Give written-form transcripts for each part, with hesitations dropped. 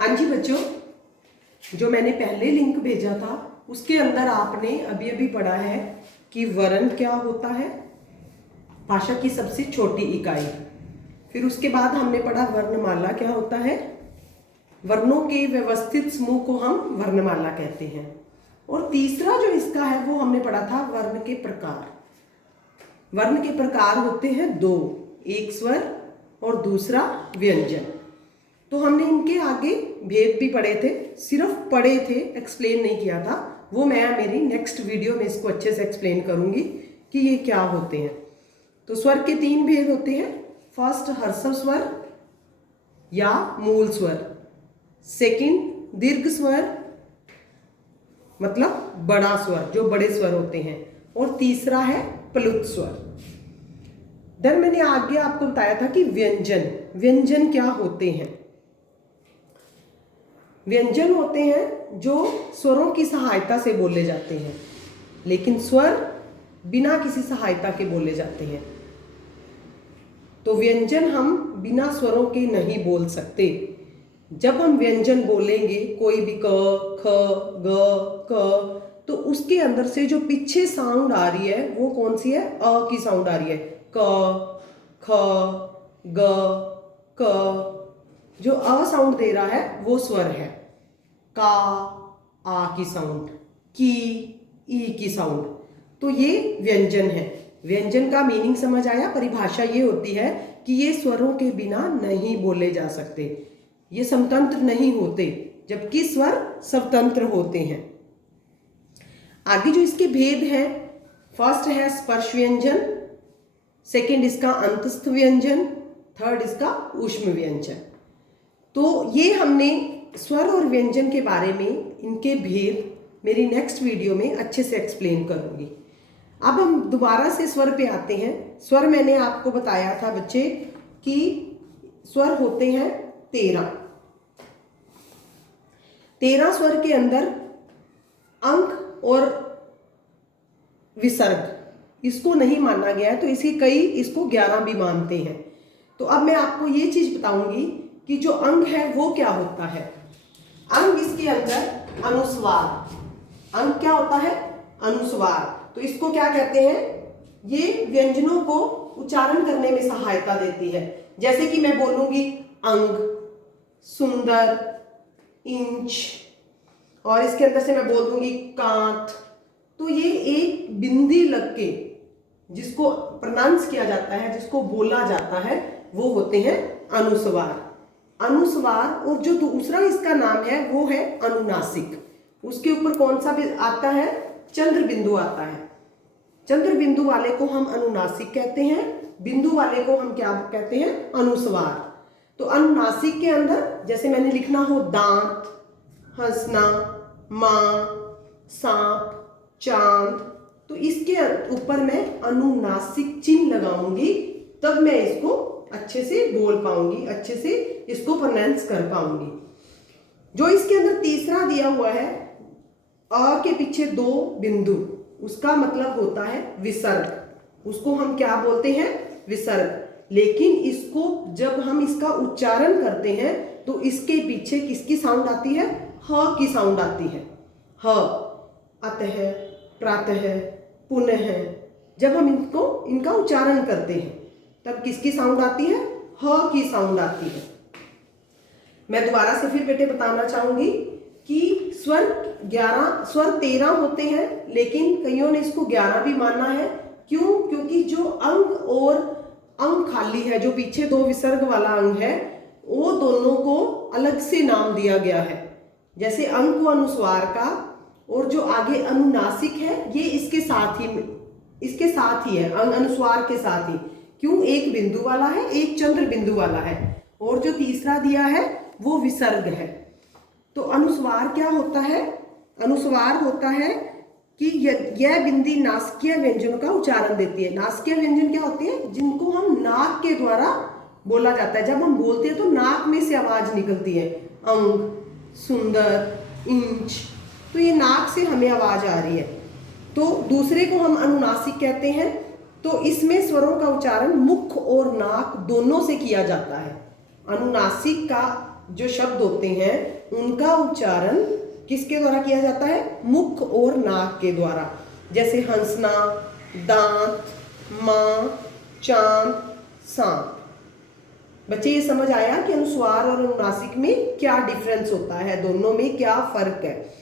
हाँ जी बच्चों, जो मैंने पहले लिंक भेजा था उसके अंदर आपने अभी अभी पढ़ा है कि वर्ण क्या होता है, भाषा की सबसे छोटी इकाई। फिर उसके बाद हमने पढ़ा वर्णमाला क्या होता है, वर्णों के व्यवस्थित समूह को हम वर्णमाला कहते हैं। और तीसरा जो इसका है वो हमने पढ़ा था वर्ण के प्रकार। वर्ण के प्रकार होते हैं दो, एक स्वर और दूसरा व्यंजन। तो हमने इनके आगे भेद भी पढ़े थे, सिर्फ पढ़े थे, एक्सप्लेन नहीं किया था। वो मैं मेरी नेक्स्ट वीडियो में इसको अच्छे से एक्सप्लेन करूंगी कि ये क्या होते हैं। तो स्वर के तीन भेद होते हैं। फर्स्ट हर्षव स्वर या मूल स्वर, सेकंड दीर्घ स्वर मतलब बड़ा स्वर, जो बड़े स्वर होते हैं, और तीसरा है प्लुत स्वर। देन मैंने आगे आपको बताया था कि व्यंजन, व्यंजन क्या होते हैं। व्यंजन होते हैं जो स्वरों की सहायता से बोले जाते हैं, लेकिन स्वर बिना किसी सहायता के बोले जाते हैं। तो व्यंजन हम बिना स्वरों के नहीं बोल सकते। जब हम व्यंजन बोलेंगे, कोई भी क, ख, ग, क, तो उसके अंदर से जो पीछे साउंड आ रही है वो कौन सी है? अ की साउंड आ रही है। क, ख, ग, क, जो अ साउंड दे रहा है वो स्वर है। का, आ की साउंड, की, ई की साउंड, तो ये व्यंजन है। व्यंजन का मीनिंग समझ आया? परिभाषा ये होती है कि ये स्वरों के बिना नहीं बोले जा सकते, ये स्वतंत्र नहीं होते, जबकि स्वर स्वतंत्र होते हैं। आगे जो इसके भेद हैं, फर्स्ट है स्पर्श व्यंजन, सेकंड इसका अंतस्थ व्यंजन, थर्ड इसका ऊष्म व्यंजन। तो ये हमने स्वर और व्यंजन के बारे में, इनके भेद मेरी नेक्स्ट वीडियो में अच्छे से एक्सप्लेन करूंगी। अब हम दोबारा से स्वर पे आते हैं। स्वर मैंने आपको बताया था बच्चे कि स्वर होते हैं 13 स्वर के अंदर अंक और विसर्ग इसको नहीं माना गया है, तो इसके कई इसको 11 भी मानते हैं। तो अब मैं आपको ये चीज बताऊंगी कि जो अंग है वो क्या होता है। अंग इसके अंदर अनुस्वार, अंग क्या होता है? अनुस्वार। तो इसको क्या कहते हैं? ये व्यंजनों को उच्चारण करने में सहायता देती है। जैसे कि मैं बोलूंगी अंग, सुंदर, इंच, और इसके अंदर से मैं बोल दूंगी कांत, तो ये एक बिंदी लग के जिसको प्रोनाउंस किया जाता है, जिसको बोला जाता है, वो होते हैं अनुस्वार। अनुस्वार। और जो दूसरा इसका नाम है वो है अनुनासिक। उसके ऊपर कौन सा भी आता है? चंद्र बिंदु आता है। चंद्र बिंदु वाले को हम अनुनासिक कहते हैं, बिंदु वाले को हम क्या कहते हैं? अनुस्वार। तो अनुनासिक के अंदर जैसे मैंने लिखना हो दांत, हंसना, मां, सांप, चांद, तो इसके ऊपर मैं अनुनासिक चिन्ह लगाऊंगी, तब मैं इसको अच्छे से बोल पाऊंगी, अच्छे से इसको प्रोनाउंस कर पाऊंगी। जो इसके अंदर तीसरा दिया हुआ है, अ के पीछे 2 बिंदु, उसका मतलब होता है विसर्ग। उसको हम क्या बोलते हैं? विसर्ग। लेकिन इसको जब हम इसका उच्चारण करते हैं तो इसके पीछे किसकी साउंड आती है? ह की साउंड आती है। ह, अतः, प्रातः, पुनः, जब हम इनका उच्चारण करते हैं तब किसकी साउंड आती है? ह की साउंड आती है। मैं दोबारा से फिर बेटे बताना चाहूंगी कि स्वर 13 होते हैं, लेकिन कईयों ने इसको 11 भी माना है। क्यों? क्योंकि जो अंग और अंग खाली है, जो पीछे 2 विसर्ग वाला अंग है, वो दोनों को अलग से नाम दिया गया है। जैसे अंग को अनुस्वार का, और जो आगे अनुनासिक है ये इसके साथ ही है, अंग अनुस्वार के साथ ही। क्यों? एक बिंदु वाला है, एक चंद्र बिंदु वाला है, और जो तीसरा दिया है वो विसर्ग है। तो अनुस्वार क्या होता है? अनुस्वार होता है कि यह बिंदी नासिकीय व्यंजनों का उच्चारण देती है। नासिकीय व्यंजन क्या होती है? जिनको हम नाक के द्वारा बोला जाता है। जब हम बोलते हैं तो नाक में से आवाज निकलती है। अंग, सुंदर, इंच, तो ये नाक से हमें आवाज आ रही है। तो दूसरे को हम अनुनासिक कहते हैं। तो इसमें स्वरों का उच्चारण मुख और नाक दोनों से किया जाता है। अनुनासिक का जो शब्द होते हैं उनका उच्चारण किसके द्वारा किया जाता है? मुख और नाक के द्वारा। जैसे हंसना, दांत, माँ, चांद, सांप। बच्चे ये समझ आया कि अनुस्वार और अनुनासिक में क्या डिफरेंस होता है, दोनों में क्या फर्क है।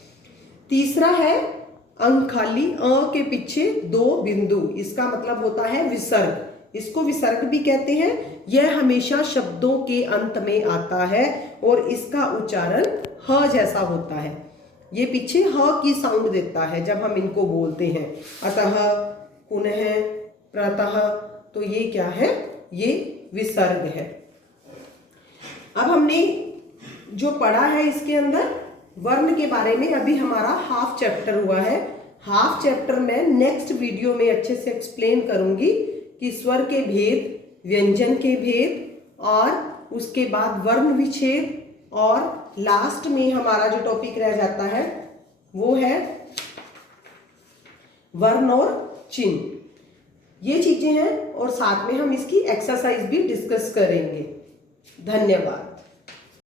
तीसरा है अंग खाली, अ के पीछे 2 बिंदु, इसका मतलब होता है विसर्ग। इसको विसर्ग भी कहते हैं। यह हमेशा शब्दों के अंत में आता है और इसका उच्चारण ह जैसा होता है। ये पीछे ह की साउंड देता है जब हम इनको बोलते हैं। अतः, पुनः, प्रतः, तो ये क्या है? ये विसर्ग है। अब हमने जो पढ़ा है इसके अंदर वर्ण के बारे में, अभी हमारा हाफ चैप्टर हुआ है। हाफ चैप्टर में नेक्स्ट वीडियो में अच्छे से एक्सप्लेन करूंगी कि स्वर के भेद, व्यंजन के भेद और उसके बाद वर्ण विच्छेद, और लास्ट में हमारा जो टॉपिक रह जाता है वो है वर्ण और चिन्ह। ये चीजें हैं और साथ में हम इसकी एक्सरसाइज भी डिस्कस करेंगे। धन्यवाद।